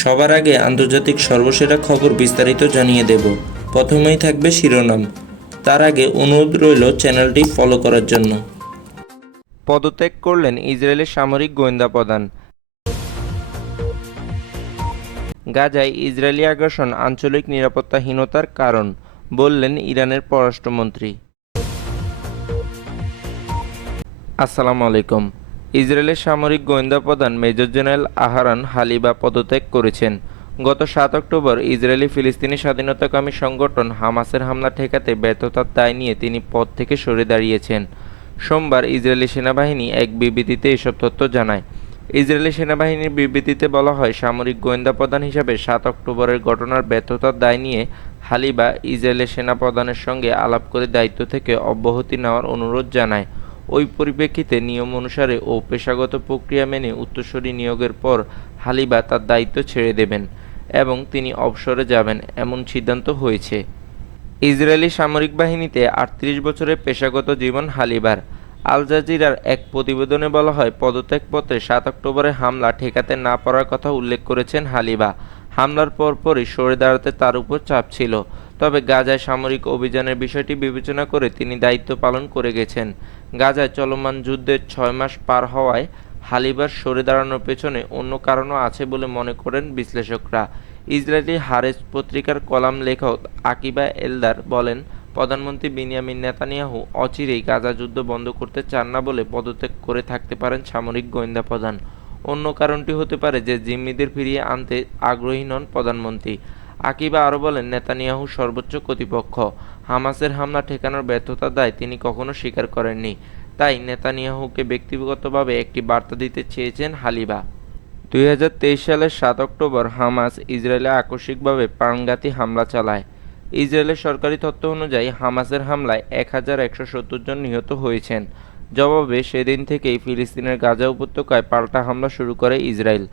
সবার আগে আন্তর্জাতিক সর্বসেরা খবর বিস্তারিত জানিয়ে দেব। প্রথমেই থাকবে শিরোনাম, তার আগে অনুরোধ রইল চ্যানেলটি ফলো করার জন্য। পদত্যাগ করলেন ইসরায়েলের সামরিক গোয়েন্দা প্রধান। গাজায় ইসরায়েলি আগ্রাসন আঞ্চলিক নিরাপত্তাহীনতার কারণ, বললেন ইরানের পররাষ্ট্রমন্ত্রী। আসসালামু আলাইকুম। ইসরায়েলের সামরিক গোয়েন্দা প্রধান মেজর জেনারেল আহারান হালিবা পদত্যাগ করেছেন। গত 7 অক্টোবর ইসরায়েলি ফিলিস্তিনি স্বাধীনতাকামী সংগঠন হামাসের হামলা ঠেকাতে ব্যর্থতার দায় নিয়ে তিনি পদ থেকে সরে দাঁড়িয়েছেন। সোমবার ইসরায়েলি সেনাবাহিনী এক বিবৃতিতে এসব তথ্য জানায়। ইসরায়েলি সেনাবাহিনীর বিবৃতিতে বলা হয়, সামরিক গোয়েন্দা প্রধান হিসাবে 7 অক্টোবরের ঘটনার ব্যর্থতার দায় নিয়ে হালিবা ইসরায়েলের সেনাপ্রধানের সঙ্গে আলাপ করে দায়িত্ব থেকে অব্যাহতি নেওয়ার অনুরোধ জানায়। ওই পরিপ্রেক্ষিতে নিয়ম অনুসারে ও পেশাগত প্রক্রিয়া মেনে উত্তরসূরি নিয়োগের পর হালিবা তার দায়িত্ব ছেড়ে দেবেন এবং তিনি অবসরে যাবেন এমন সিদ্ধান্ত হয়েছে। ইসরায়েলি সামরিক বাহিনীতে ৩৮ বছরের পেশাগত জীবন হালিবার। আল জাজিরার এক প্রতিবেদনে বলা হয়, পদত্যাগপত্রে 7 অক্টোবরের হামলা ঠেকাতে না পারার কথা উল্লেখ করেছেন হালিবা। হামলার পরপরই সরে দাঁড়াতে তার উপর চাপ ছিল, তবে গাজায় সামরিক অভিযানের বিষয়টি বিবেচনা করে তিনি দায়িত্ব পালন করে গেছেন। গাজায় চলমান যুদ্ধের 6 মাস পার হওয়ায় হালিবার সরে দাঁড়ানোর পেছনে অন্য কারণও আছে বলে মনে করেন বিশ্লেষকরা। ইসরায়েলি হারেস পত্রিকার কলাম লেখক আকিবা এলদার বলেন, প্রধানমন্ত্রী বিনিয়ামিন নেতানিয়াহু অচিরেই গাজা যুদ্ধ বন্ধ করতে চান না বলে পদত্যাগ করে থাকতে পারেন সামরিক গোয়েন্দা প্রধান। অন্য কারণটি হতে পারে যে জিম্মিদের ফিরিয়ে আনতে আগ্রহী নন প্রধানমন্ত্রী। আকিবা আরও বলেন, নেতানিয়াহু সর্বোচ্চ কর্তৃপক্ষ। হামাসের হামলা ঠেকানোর ব্যর্থতার দায় তিনি কখনো স্বীকার করেননি, তাই নেতানিয়াহুকে ব্যক্তিগতভাবে একটি বার্তা দিতে চেয়েছেন হালিবা। 2023 সালের 7 অক্টোবর হামাস ইসরায়েলে আকস্মিকভাবে প্রাণঘাতী হামলা চালায়। ইসরায়েলের সরকারি তথ্য অনুযায়ী হামাসের হামলায় 1170 জন নিহত হয়েছেন। জবাবে সেদিন থেকেই ফিলিস্তিনের গাজা উপত্যকায় পাল্টা হামলা শুরু করে ইসরায়েল।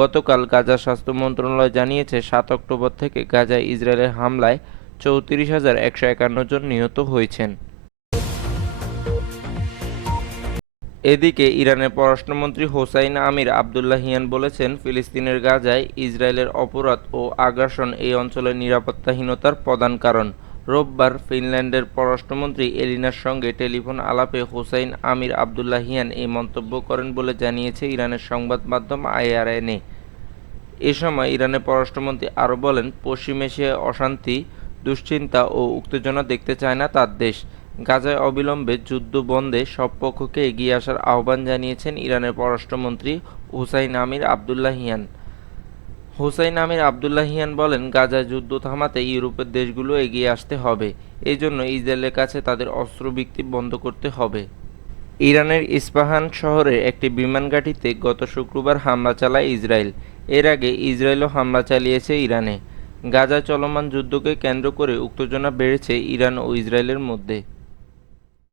গতকাল গাজা স্বাস্থ্য মন্ত্রণালয় জানিয়েছে, 7 অক্টোবর থেকে গাজায় ইসরায়েলের হামলায় 34,151 জন নিহত হয়েছেন। এদিকে ইরানের পররাষ্ট্রমন্ত্রী হোসাইন আমির আবদুল্লাহিয়ান বলেছেন, ফিলিস্তিনের গাজায় ইসরায়েলের অপরাধ ও আগ্রাসন এই অঞ্চলের নিরাপত্তাহীনতার প্রধান কারণ। রোববার ফিনল্যান্ডের পররাষ্ট্রমন্ত্রী এলিনার সঙ্গে টেলিফোন আলাপে হোসাইন আমির আবদুল্লাহিয়ান এই মন্তব্য করেন বলে জানিয়েছে ইরানের সংবাদ মাধ্যম IRNA। এ সময় ইরানের পররাষ্ট্রমন্ত্রী আরও বলেন, পশ্চিম এশিয়ায় অশান্তি, দুশ্চিন্তা ও উত্তেজনা দেখতে চায় না তার দেশ। গাজায় অবিলম্বে যুদ্ধ বন্ধে সব পক্ষকে এগিয়ে আসার আহ্বান জানিয়েছেন ইরানের পররাষ্ট্রমন্ত্রী Hossein Amir Abdollahian. Hossein Amir Abdollahian বলেন, গাজায় যুদ্ধ থামাতে ইউরোপের দেশগুলো এগিয়ে আসতে হবে। এই জন্য ইসরায়েলের কাছে তাদের অস্ত্র বিক্রি বন্ধ করতে হবে। ইরানের ইস্পাহান শহরে একটি বিমান ঘাঁটিতে গত শুক্রবার হামলা চালায় ইসরায়েল। এর আগে ইসরায়েলও হামলা চালিয়েছে ইরানে। গাজায় চলমান যুদ্ধকে কেন্দ্র করে উত্তেজনা বেড়েছে ইরান ও ইসরায়েলের মধ্যে।